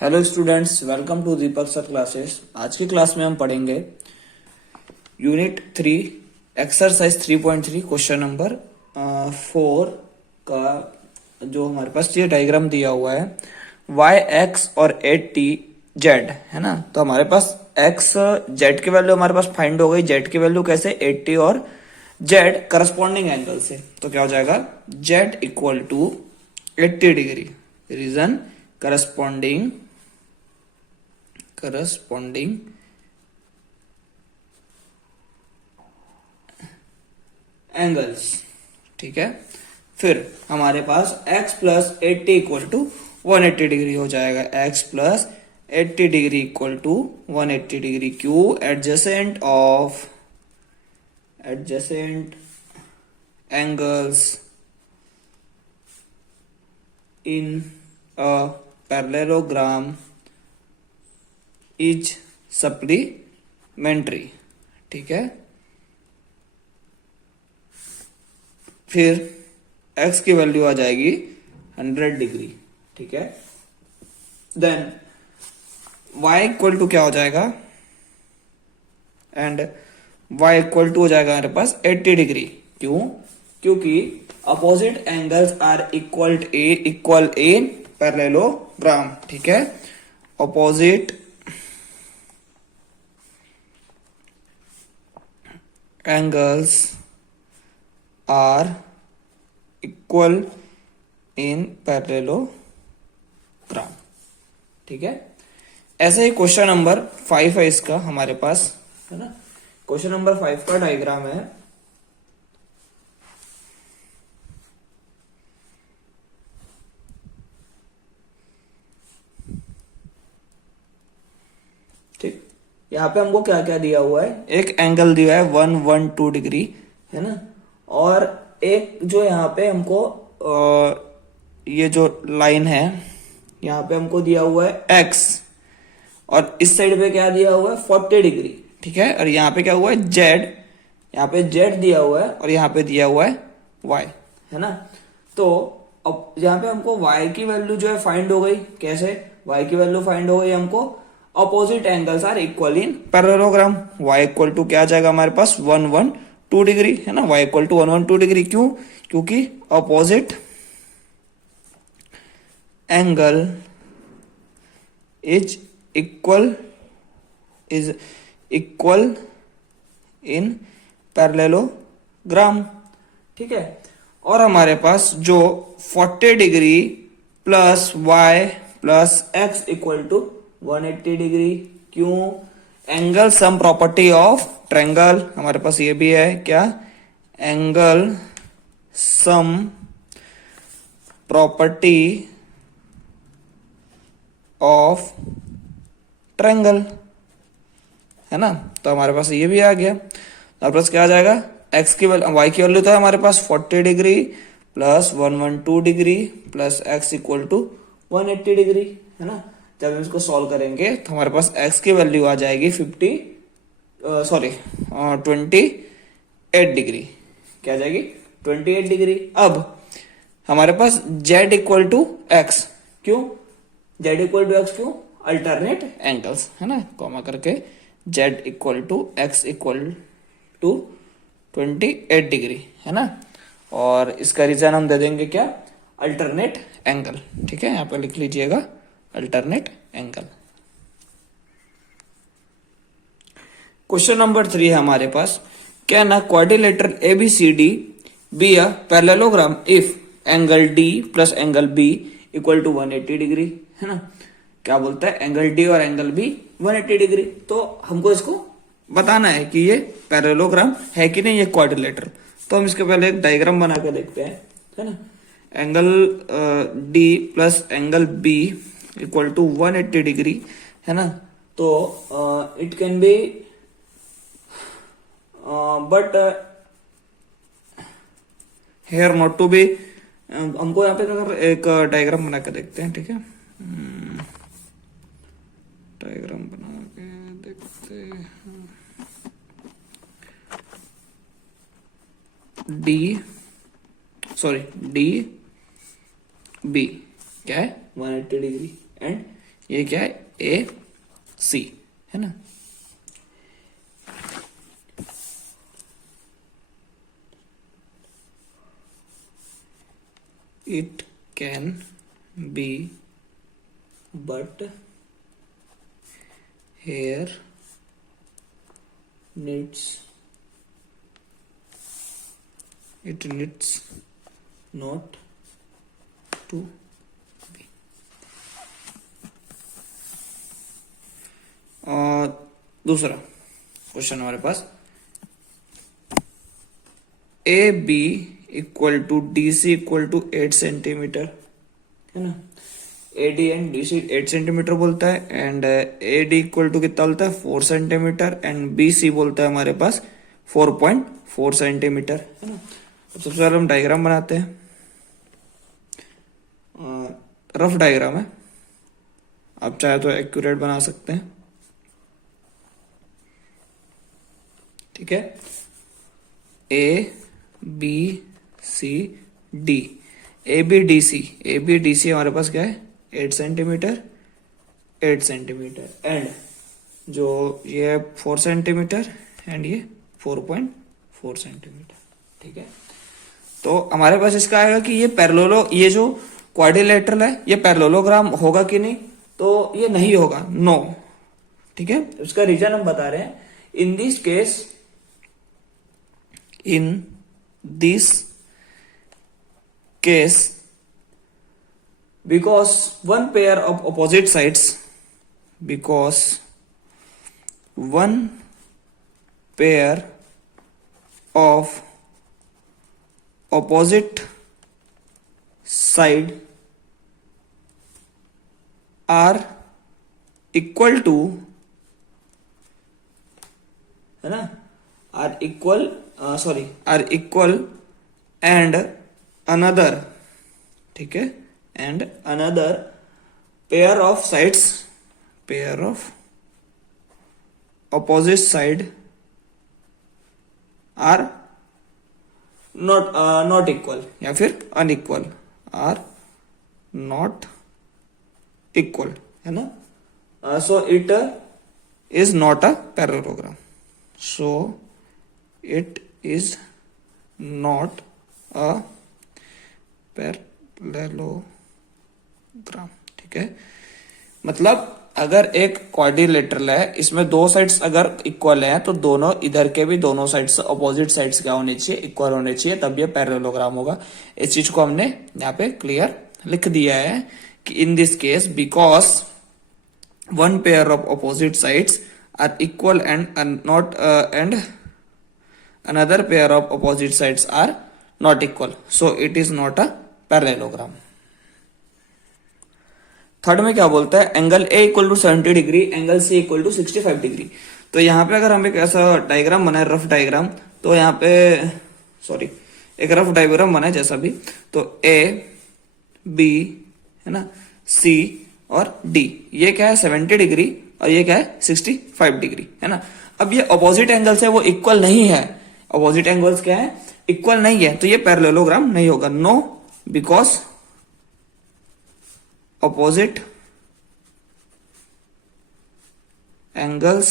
Hello students, welcome to Deepak sir classes. आज की class में हम पढ़ेंगे यूनिट 3 एक्सरसाइज 3.3 क्वेश्चन नंबर 4 का जो हमारे पास ये डायग्राम दिया हुआ है y x और 8t z है ना। तो हमारे पास x z की वैल्यू हमारे पास फाइंड हो गई। z की वैल्यू कैसे, 80 और z करस्पॉन्डिंग एंगल से। तो क्या हो जाएगा, z equal to 80 degree, reason corresponding angles. ठीक है, फिर हमारे पास x plus 80 equal to 180 degree हो जाएगा। x plus 80 degree equal to 180 degree. क्यू adjacent angles in a parallelogram is supplementary. ठीक है, फिर x की वैल्यू आ जाएगी 100 डिग्री। ठीक है, देन y इक्वल टू क्या हो जाएगा, एंड y इक्वल टू हो जाएगा हमारे पास 80 डिग्री। क्यों? क्योंकि opposite angles are equal in parallelogram. ठीक है, opposite angles are equal in parallelogram. ठीक है, ऐसे ही क्वेश्चन नंबर 5 है इसका हमारे पास, है ना। क्वेश्चन नंबर 5 का डायग्राम है। ठीक, यहाँ पे हमको क्या क्या दिया हुआ है, एक एंगल दिया है 112 डिग्री, है ना। और एक जो यहाँ पे हमको ये जो लाइन है यहाँ पे हमको दिया हुआ है x, और इस साइड पे क्या दिया हुआ है 40 डिग्री। ठीक है, और यहाँ पे क्या हुआ है z, यहाँ पे z दिया हुआ है और यहाँ पे दिया हुआ है y, है ना। तो अब यहाँ पे हमको y की वैल्यू जो है फाइंड हो गई। कैसे y की वैल्यू फाइंड हो गई हमको, opposite angles are equal in parallelogram. y equal to क्या आ जाएगा हमारे पास 112 डिग्री, है ना। y equal to 112 degree. क्यों? क्योंकि opposite angle is equal in parallelogram. ठीक है, और हमारे पास जो 40 degree plus y plus x equal to 180 degree. क्यों? Angle sum property of triangle. हमारे पास ये भी है क्या, angle sum property of triangle, है ना। तो हमारे पास ये भी आ गया। हमारे पास क्या आ जाएगा, x की वैल्यू, y की वैल्यू था हमारे पास 40 degree plus 112 degree plus x equal to 180 degree, है ना। जब हम इसको सॉल्व करेंगे तो हमारे पास x की वैल्यू आ जाएगी 28 डिग्री। क्या आ जाएगी, 28 डिग्री। अब हमारे पास z इक्वल टू x। क्यों z इक्वल टू x? क्यों? अल्टरनेट एंगल्स, है ना, कॉमा करके z equal to x equal to 28 degree, है ना। और इसका रीजन हम दे देंगे क्या, अल्टरनेट एंगल। ठीक है, यहाँ पर लिख लीजिएगा अल्टरनेट एंगल। क्वेश्चन नंबर 3 है हमारे पास, can a quadrilateral ABCD be a parallelogram if angle D plus angle B equal to 180 degree, है ना। क्या बोलता है, एंगल D और एंगल B 180 डिग्री। तो हमको इसको बताना है कि ये पैरेललोग्राम है कि नहीं, ये क्वाड्रिलेटरल। तो हम इसके पहले एक डायग्राम बना के देखते हैं, है ना। Angle D plus angle B equal to 180 degree, है ना। तो it can be but here not to be. हमको यहाँ पे अगर एक डायग्राम बना के देखते हैं। ठीक है, डायग्राम बना के देखते हैं। डी बी क्या है 180 डिग्री एंड ये क्या है, ए सी, है ना। It can be but here needs it needs not to be। दूसरा क्वेश्चन हमारे पास, A B equal to D C equal to 8 centimetre, है ना। A D and D C 8 centimetre बोलता है, and A D equal to कितना बोलता है 4 सेंटीमीटर, एंड बी सी बोलता है हमारे पास 4.4 सेंटीमीटर, है ना। अब सबसे पहले हम डायग्राम बनाते हैं, रफ डायग्राम है, आप चाहे तो एक्यूरेट बना सकते हैं, ठीक है। A B C D, A B D C हमारे पास क्या है 8 सेंटीमीटर, 8 सेंटीमीटर, एंड जो ये है 4 सेंटीमीटर, एंड ये 4.4 सेंटीमीटर, ठीक है। तो हमारे पास इसका आएगा कि ये जो क्वाड्रिलेटरल है ये पैरेललोग्राम होगा कि नहीं, तो ये नहीं होगा, नो, ठीक है। उसका रीजन हम बता रहे हैं, इन this case because one pair of opposite sides are equal to, है ना, are equal and another, ठीक है, and another pair of opposite side are not equal, या फिर unequal, are not equal, है ना। So it is not a parallelogram, parallelogram, ठीक है। मतलब अगर एक क्वाड्रिलेटरल है, इसमें दो साइड्स अगर इक्वल हैं तो दोनों इधर के भी दोनों साइड्स अपोजिट साइड्स क्या होने चाहिए, इक्वल होने चाहिए, तब ये पैरेललोग्राम होगा। इस चीज को हमने यहाँ पे क्लियर लिख दिया है कि in this case because one pair of opposite sides are equal and not and another pair of opposite sides are not equal, so it is not a parallelogram. Third में क्या बोलता है, angle A equal to 70 degree, angle C equal to 65 degree. तो यहाँ पे अगर हम एक ऐसा डायग्राम बनाए, रफ डायग्राम, तो यहाँ पे एक रफ डायग्राम बनाए जैसा भी, तो ए बी, है ना, सी और डी, ये क्या है 70 डिग्री और ये क्या है 65 डिग्री, है ना। अब ये अपोजिट एंगल्स है, वो इक्वल नहीं है, अपोजिट एंगल्स क्या है, इक्वल नहीं है, तो ये पैरेललोग्राम नहीं होगा, no, because opposite angles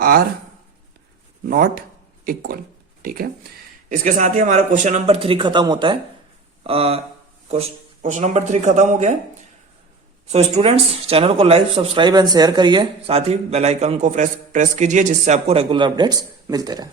are not equal, ठीक है। इसके साथ ही हमारा क्वेश्चन नंबर 3 खत्म होता है, क्वेश्चन नंबर 3 खत्म हो गया। सो स्टूडेंट्स, चैनल को लाइक, सब्सक्राइब एंड शेयर करिए, साथ ही बेल आइकन को प्रेस कीजिए, जिससे आपको रेगुलर अपडेट्स मिलते रहे।